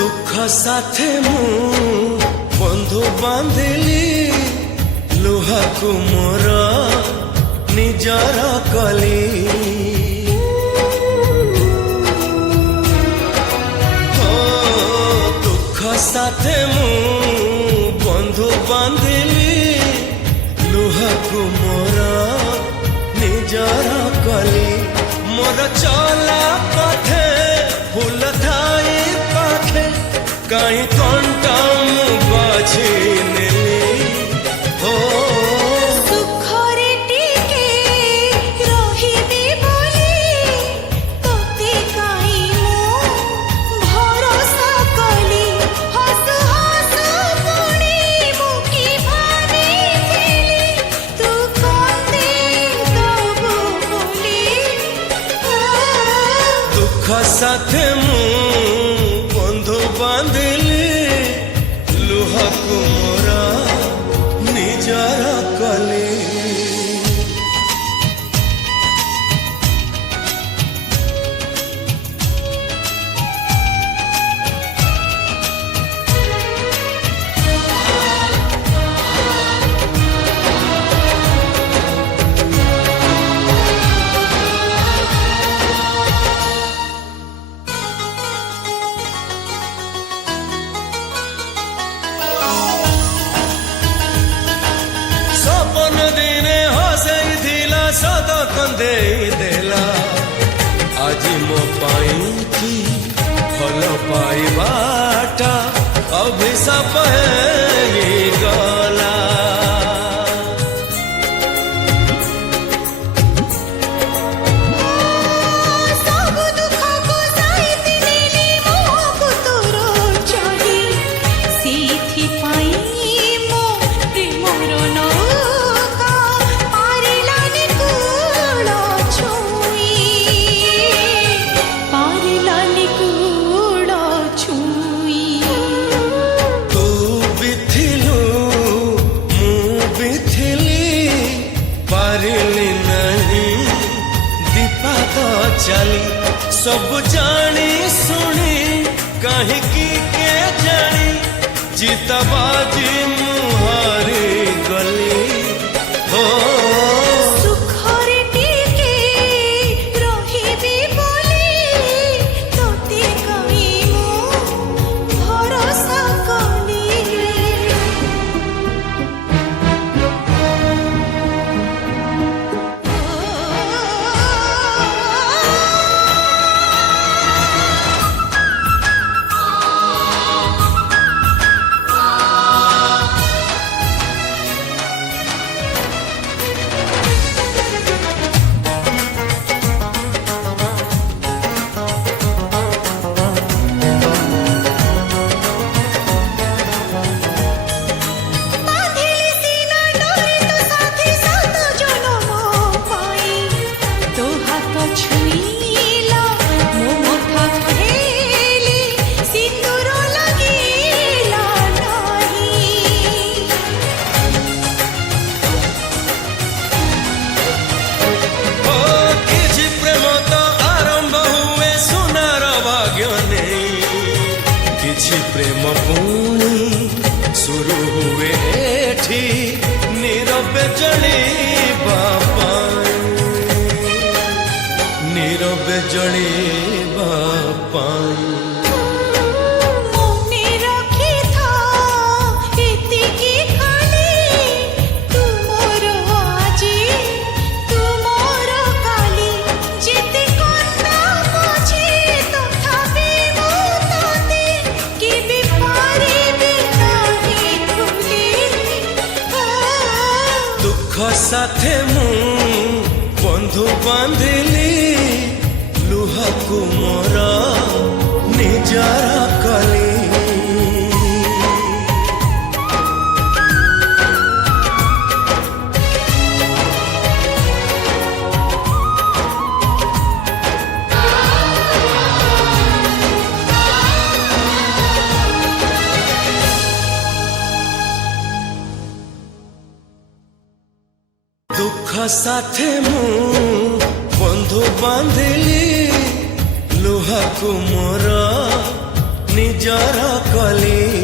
दुख साथे मु बंधु बांधिली लुहा को मोर निजर कली हो दुख साथे मु बंधु बांधिली लुहा को मोर निजर कली मोर चला पथे फूल थाई पाखे कहीं कंटा मु बाझी नेली हो सुखरे टिके रहिबी बोली तोते काई मो भरोसा कली हसु हसु पुणी मुकी भाबिथिली तू कंदे दबु बोली दुख साथे मु बंधु बांधिली लुहा को मोरा निजर कली सपन दिने हसई थिला सत कंदे देला आज मो पाई की फल पाइबाटा अभिशाप है गला सब दुख को साइति नेली मोहको तोरो चढ़ी सीथि पाई मो प्रेमर नौका पारिलानि कूल छुई तू भी थिलु मु भी थिली पारिली नहीं दीपा तो चली सब जानी सुनी कहीं की के जानी जीतबाजी मुहारी गली हो सुखरे टिके रहिबी बोली तोते काई मो भरोसा कली बांधिली सीना डोरी तो साथी सात जनम पाई तो हाथ छुईला मो मथा कहेली सिंदूर लगीला नहीं ओ किछि प्रेम तो आरंभ हुए सुनार भाग्य नहीं किछि प्रेम पुणी शुरू हुए एठी नीरवे जलिबा पाई नीरवे जलिबा पाई मने रखी था एतिकी खाली तू मोर आजी तू मोर काली जेते कन्ना बुझी तथापि मु तोते केबे पारिबी नाही भूली दुख साथे मु बंधु बांधिली लुहा को मोर निजर कली दुख साथे मु बंधु बांधिली लुहा को मोर ନିଜର କଲି